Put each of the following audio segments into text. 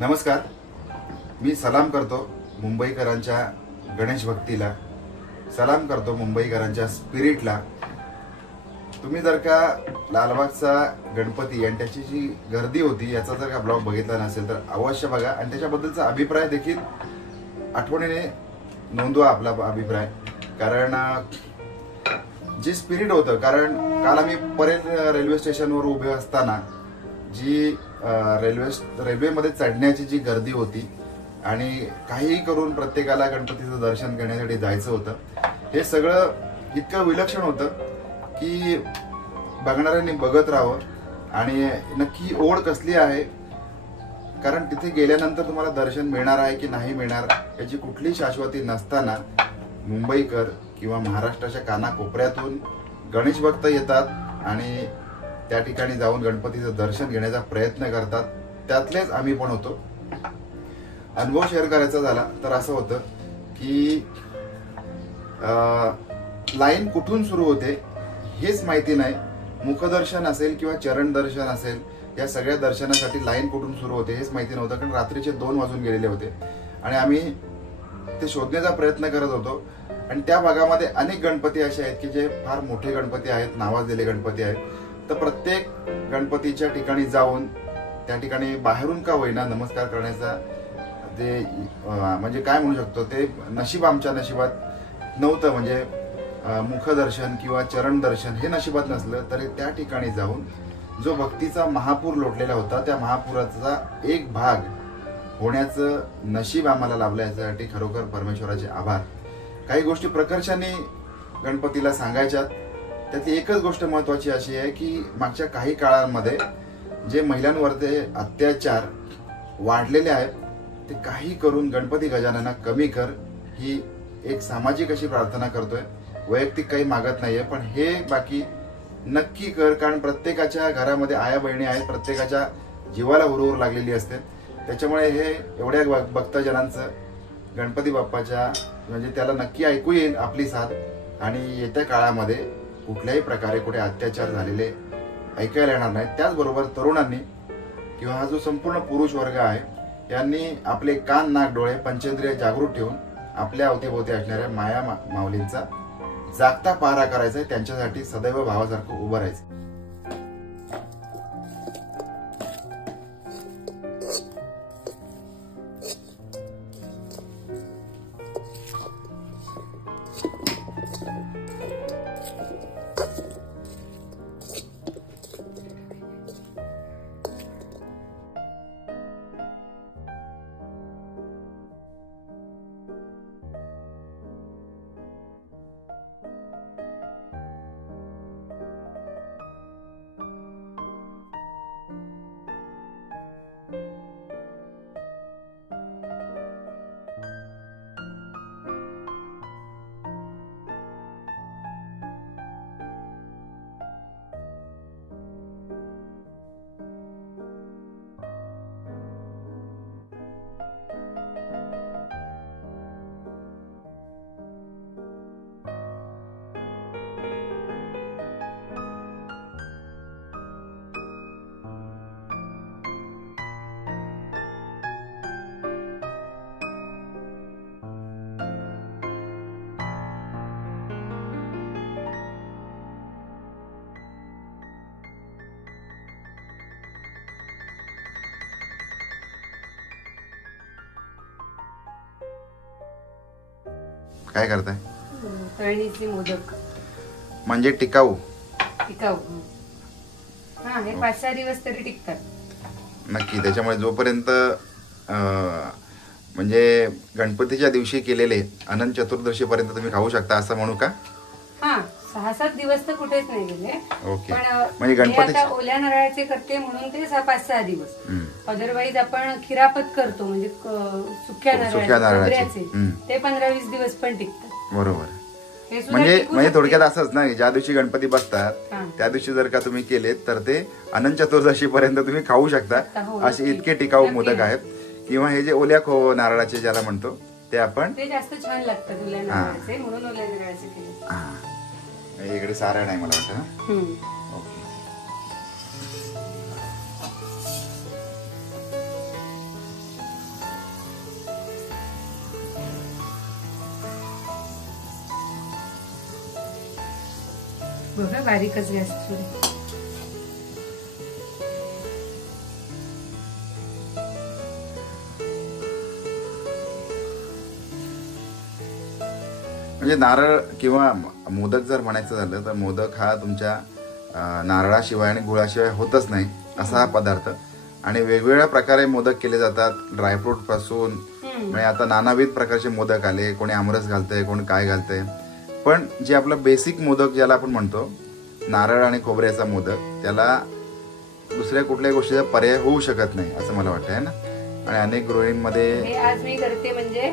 नमस्कार, मी सलाम करतो मुंबईकरांच्या गणेश भक्तीला, सलाम करतो मुंबईकरांच्या स्पिरिटला। तुम्ही जर का लालबागचा गणपती आणि त्याची जी गर्दी होती याचा जर का ब्लॉग बघितला नसेल तर अवश्य बघा आणि त्याच्याबद्दलचा अभिप्राय देखील आठवणीने नोंदवा आपला अभिप्राय। कारण जे स्पिरिट होतं, कारण काल आम्ही परेल रेल्वे स्टेशनवर उभे असताना जी रेल्वेमध्ये चढण्याची जी गर्दी होती आणि काहीही करून प्रत्येकाला गणपतीचं दर्शन घेण्यासाठी जायचं होतं, हे सगळं इतकं विलक्षण होतं की बघणाऱ्यांनी बघत राहावं। आणि नक्की ओढ कसली आहे, कारण तिथे गेल्यानंतर तुम्हाला दर्शन मिळणार आहे की नाही मिळणार याची कुठली शाश्वती नसताना मुंबईकर किंवा महाराष्ट्राच्या कानाकोपऱ्यातून गणेश भक्त येतात आणि त्या ठिकाणी जाऊन गणपतीचं दर्शन घेण्याचा प्रयत्न करतात। त्यातलेच आम्ही पण होतो। अनुभव शेअर करायचा झाला तर असं होतं की लाईन कुठून सुरू होते हेच माहिती नाही। मुखदर्शन असेल किंवा चरण दर्शन असेल, या सगळ्या दर्शनासाठी लाईन कुठून सुरू होते हेच माहिती नव्हतं, कारण रात्रीचे 2 वाजून गेलेले होते आणि आम्ही ते शोधण्याचा प्रयत्न करत होतो। आणि त्या भागामध्ये अनेक गणपती असे आहेत की जे फार मोठे गणपती आहेत, नावाजलेले गणपती आहेत। तर प्रत्येक गणपतीच्या ठिकाणी जाऊन त्या ठिकाणी बाहेरून का होईना नमस्कार करण्याचा ते म्हणजे काय म्हणू शकतो, ते नशीब आमच्या नशिबात नव्हतं। म्हणजे मुखदर्शन किंवा चरण दर्शन हे नशिबात नसलं तरी त्या ठिकाणी जाऊन जो भक्तीचा महापूर लोटलेला होता त्या महापुराचा एक भाग होण्याचं नशीब आम्हाला लाभलं, यासाठी खरोखर परमेश्वराचे आभार। काही गोष्टी प्रकर्षाने गणपतीला सांगायच्यात, त्यातली एकच गोष्ट महत्वाची अशी आहे की मागच्या काही काळामध्ये जे महिलांवरचे अत्याचार वाढलेले आहेत ते काही करून गणपती गजानना कमी कर, ही एक सामाजिक अशी प्रार्थना करतोय। वैयक्तिक काही मागत नाहीये, पण हे बाकी नक्की कर, कारण प्रत्येकाच्या घरामध्ये आया बहिणी आहेत, प्रत्येकाच्या जीवाला हुरहुर लागलेली असते। त्याच्यामुळे हे एवढ्या भक्तजनांचं गणपती बाप्पाच्या म्हणजे त्याला नक्की ऐकू येईल आपली साथ आणि येत्या काळामध्ये कुठल्याही प्रकारे कुठे अत्याचार झालेले ऐकायला येणार नाहीत। त्याचबरोबर तरुणांनी किंवा हा जो संपूर्ण पुरुष वर्ग आहे यांनी आपले कान, नाक, डोळे, पंचेंद्रिय जागृत ठेवून आपल्या अवतीभोवती असणाऱ्या माया माऊलींचा जागता पहारा करायचा आहे, त्यांच्यासाठी सदैव भावासारखं उभं राहायचं। काय करताय? तळणीचे मोदक म्हणजे टिकाऊ टिकाऊ। हा, हे 5-6 दिवस तरी टिकतात नक्की। त्याच्यामुळे जोपर्यंत म्हणजे गणपतीच्या दिवशी केलेले अनंत चतुर्दशीपर्यंत तुम्ही खाऊ शकता असं म्हणू का? हा, 6-7 दिवस तर कुठेच नाही गेले। ओके, पण म्हणजे गणपती आता ओल्या नारळाचे करते म्हणून ते 5-6 दिवस। अदरवाईज आपण खिरापत करतो म्हणजे सुक्या नारळाचे, ते 15-20 दिवस पण टिकतात। बरोबर। म्हणजे थोडक्यात असंच नाही, ज्या दिवशी गणपती बसतात त्या दिवशी जर का तुम्ही केलेत तर ते अनंत चतुर्दशी पर्यंत तुम्ही खाऊ शकता, असे इतके टिकाऊ मोदक आहेत। किंवा हे जे ओल्या नारळाचे ज्याला म्हणतो ते आपण, ते जास्त छान लागतात ओल्या नारळाचे, म्हणून ओल्या नारळाचे केले। इकडे सारण आहे मला वाटतं। बघा बारीकच गॅस थोडी. म्हणजे नारळ किंवा मोदक जर म्हणायचं झालं तर मोदक हा तुमच्या नारळाशिवाय आणि गुळाशिवाय होतच नाही असा हा पदार्थ. आणि वेगवेगळ्या प्रकारे मोदक केले जातात, ड्रायफ्रूट पासून. म्हणजे आता नानाविध प्रकारचे मोदक आले, कोणी आमरस घालतंय, कोणी काय घालतंय. पण जे आपलं बेसिक मोदक ज्याला आपण म्हणतो नारळ आणि खोबऱ्याचा मोदक, त्याला दुसऱ्या कुठल्याही गोष्टीचा पर्याय होऊ शकत नाही असं मला वाटतं आहे ना. आणि अनेक गृहिणींमध्ये आज मी करते म्हणजे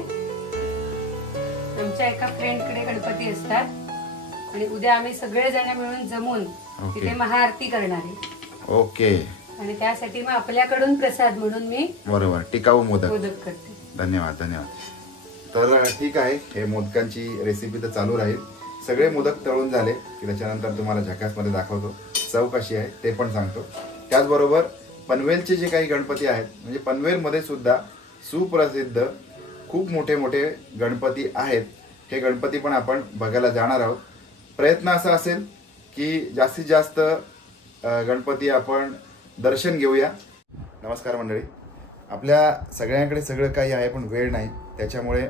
आमच्या एका फ्रेंडकडे गणपती असतात आणि उद्या आम्ही सगळेजण मिळून जमून तिथे महाआरती करणार आहे. ओके. आणि त्यासाठी मग आपल्याकडून प्रसाद म्हणून मी बरोबर टिकाऊ मोदक करते. धन्यवाद धन्यवाद. तर ठीक आहे, हे मोदकांची रेसिपी तर चालू राहील. सगळे मोदक तळून झाले की त्याच्यानंतर तुम्हाला झकासमध्ये दाखवतो, चव कशी आहे ते पण सांगतो. त्याचबरोबर पनवेलचे जे काही गणपती आहेत, म्हणजे पनवेलमध्ये सुद्धा सुप्रसिद्ध खूप मोठे मोठे गणपती आहेत. हे गणपती पण आपण बघायला जाणार आहोत. प्रयत्न असा असेल की जास्तीत जास्त गणपती आपण दर्शन घेऊया. नमस्कार मंडळी. आपल्या सगळ्यांकडे सगळं काही आहे पण वेळ नाही. त्याच्यामुळे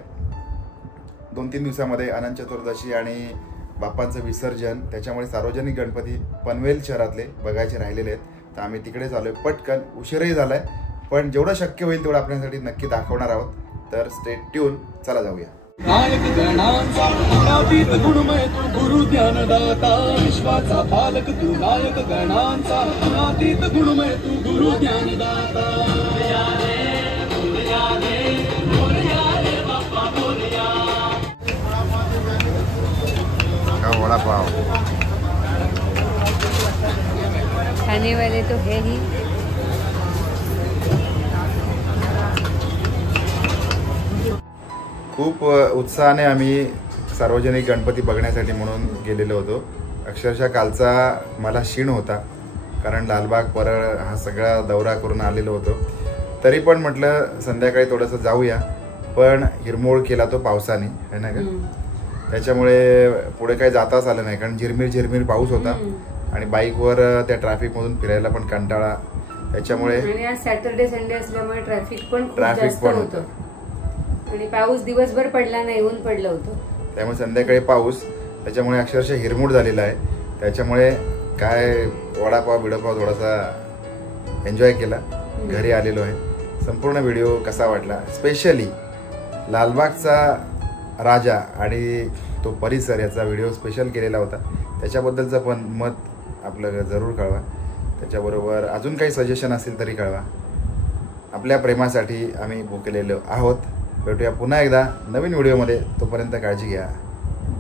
2-3 दिवसामध्ये अनंत चतुर्दशी आणि बाप्पांचं विसर्जन, त्याच्यामुळे सार्वजनिक गणपती पनवेल शहरातले बघायचे राहिलेले आहेत. तर आम्ही तिकडेच आलोय. पटकन उशीरही झालाय, पण जेवढं शक्य होईल तेवढं आपल्यासाठी नक्की दाखवणार आहोत. तर स्टे ट्यून. चला जाऊया. नायक गणांचा गुणातीत गुणमय तू गुरु ज्ञानदाता, विश्वाचा पालक तू नायक गणांचा गुणातीत गुणमय तू गुरु ज्ञानदाता. वडापाव खाने वाले तो है ही. खूप उत्साहाने आम्ही सार्वजनिक गणपती बघण्यासाठी म्हणून गेलेलो होतो. अक्षरशः कालचा मला क्षीण होता, कारण लालबाग परळ हा सगळा दौरा करून आलेलो होतो. तरी पण म्हटलं संध्याकाळी थोडंसं जाऊया, पण हिरमोळ केला तो पावसाने आहे ना का. त्याच्यामुळे पुढे काही जाताच आलं नाही, कारण झिरमिर झिरमिर पाऊस होता आणि बाईकवर त्या ट्रॅफिकमधून फिरायला पण कंटाळा. त्याच्यामुळे सॅटर्डे संडे असल्यामुळे ट्रॅफिक पण होतं आणि पाऊस दिवसभर पडला नाही, ऊन पडलं होतं. त्यामुळे संध्याकाळी पाऊस, त्याच्यामुळे अक्षरशः हिरमूड झालेला आहे. त्याच्यामुळे काय वडापाव बिडापाव थोडासा एन्जॉय केला, घरी आलेलो आहे. संपूर्ण व्हिडिओ कसा वाटला, स्पेशली लालबागचा राजा आणि तो परिसर याचा व्हिडिओ स्पेशल केलेला होता, त्याच्याबद्दलचं पण मत आपलं जरूर कळवा. त्याच्याबरोबर अजून काही सजेशन असेल तरी कळवा. आपल्या प्रेमासाठी आम्ही भुकलेलो आहोत. भेटूया पुन्हा एकदा नवीन व्हिडिओमध्ये. तोपर्यंत काळजी घ्या.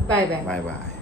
Bye bye. Bye bye.